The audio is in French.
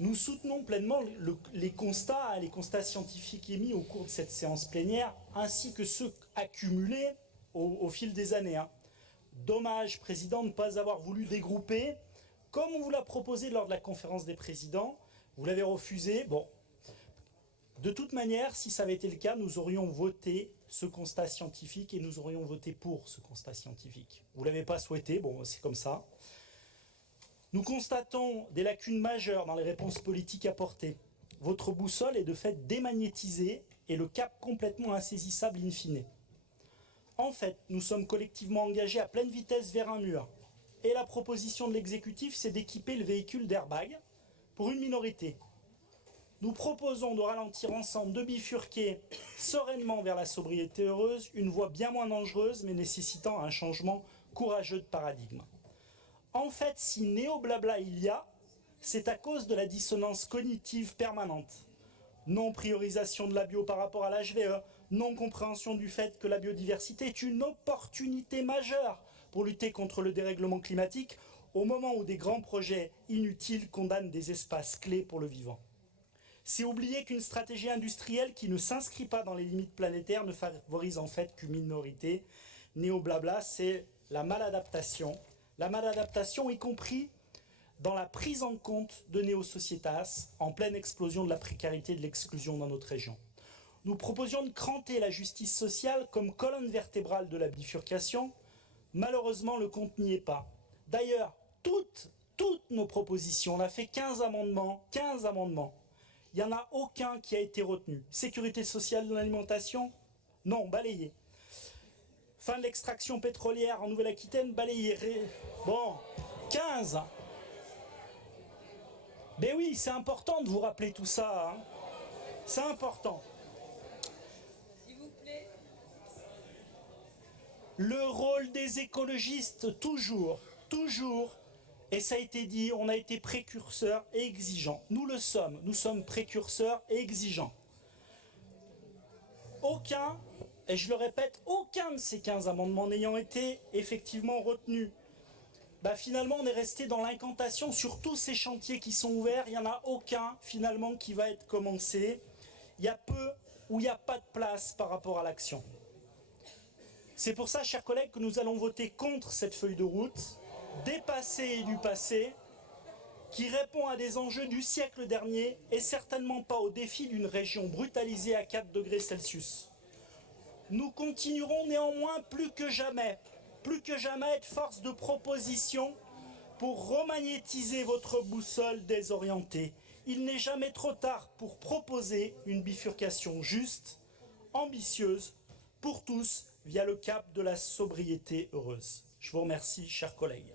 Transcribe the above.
Nous soutenons pleinement les constats scientifiques émis au cours de cette séance plénière, ainsi que ceux accumulés au fil des années. Dommage, Président, de ne pas avoir voulu dégrouper, comme on vous l'a proposé lors de la conférence des présidents. Vous l'avez refusé. Bon, de toute manière, si ça avait été le cas, nous aurions voté ce constat scientifique et nous aurions voté pour ce constat scientifique. Vous ne l'avez pas souhaité, bon, c'est comme ça. Nous constatons des lacunes majeures dans les réponses politiques apportées. Votre boussole est de fait démagnétisée et le cap complètement insaisissable in fine. En fait, nous sommes collectivement engagés à pleine vitesse vers un mur. Et la proposition de l'exécutif, c'est d'équiper le véhicule d'airbag pour une minorité. Nous proposons de ralentir ensemble, de bifurquer sereinement vers la sobriété heureuse, une voie bien moins dangereuse, mais nécessitant un changement courageux de paradigme. En fait, si néo-blabla il y a, c'est à cause de la dissonance cognitive permanente. Non-priorisation de la bio par rapport à l'HVE, non-compréhension du fait que la biodiversité est une opportunité majeure pour lutter contre le dérèglement climatique, au moment où des grands projets inutiles condamnent des espaces clés pour le vivant. C'est oublier qu'une stratégie industrielle qui ne s'inscrit pas dans les limites planétaires ne favorise en fait qu'une minorité. Néo-blabla, c'est la maladaptation, y compris dans la prise en compte de néo-sociétas en pleine explosion de la précarité et de l'exclusion dans notre région. Nous proposions de cranter la justice sociale comme colonne vertébrale de la bifurcation. Malheureusement, le compte n'y est pas. D'ailleurs, toutes nos propositions, on a fait 15 amendements, il n'y en a aucun qui a été retenu. Sécurité sociale de l'alimentation, non, balayé. Fin de l'extraction pétrolière en Nouvelle-Aquitaine, balayé. Bon, 15. Ben oui, c'est important de vous rappeler tout ça. C'est important. S'il vous plaît. Le rôle des écologistes, toujours, et ça a été dit, on a été précurseurs et exigeants. Nous le sommes, nous sommes précurseurs et exigeants. Aucun, et je le répète, aucun de ces 15 amendements n'ayant été effectivement retenu. Finalement, on est resté dans l'incantation sur tous ces chantiers qui sont ouverts. Il n'y en a aucun, finalement, qui va être commencé. Il y a peu ou il n'y a pas de place par rapport à l'action. C'est pour ça, chers collègues, que nous allons voter contre cette feuille de route, dépassée et du passé, qui répond à des enjeux du siècle dernier et certainement pas au défi d'une région brutalisée à 4 degrés Celsius. Nous continuerons néanmoins plus que jamais être force de proposition pour remagnétiser votre boussole désorientée. Il n'est jamais trop tard pour proposer une bifurcation juste, ambitieuse, pour tous, via le cap de la sobriété heureuse. Je vous remercie, chers collègues.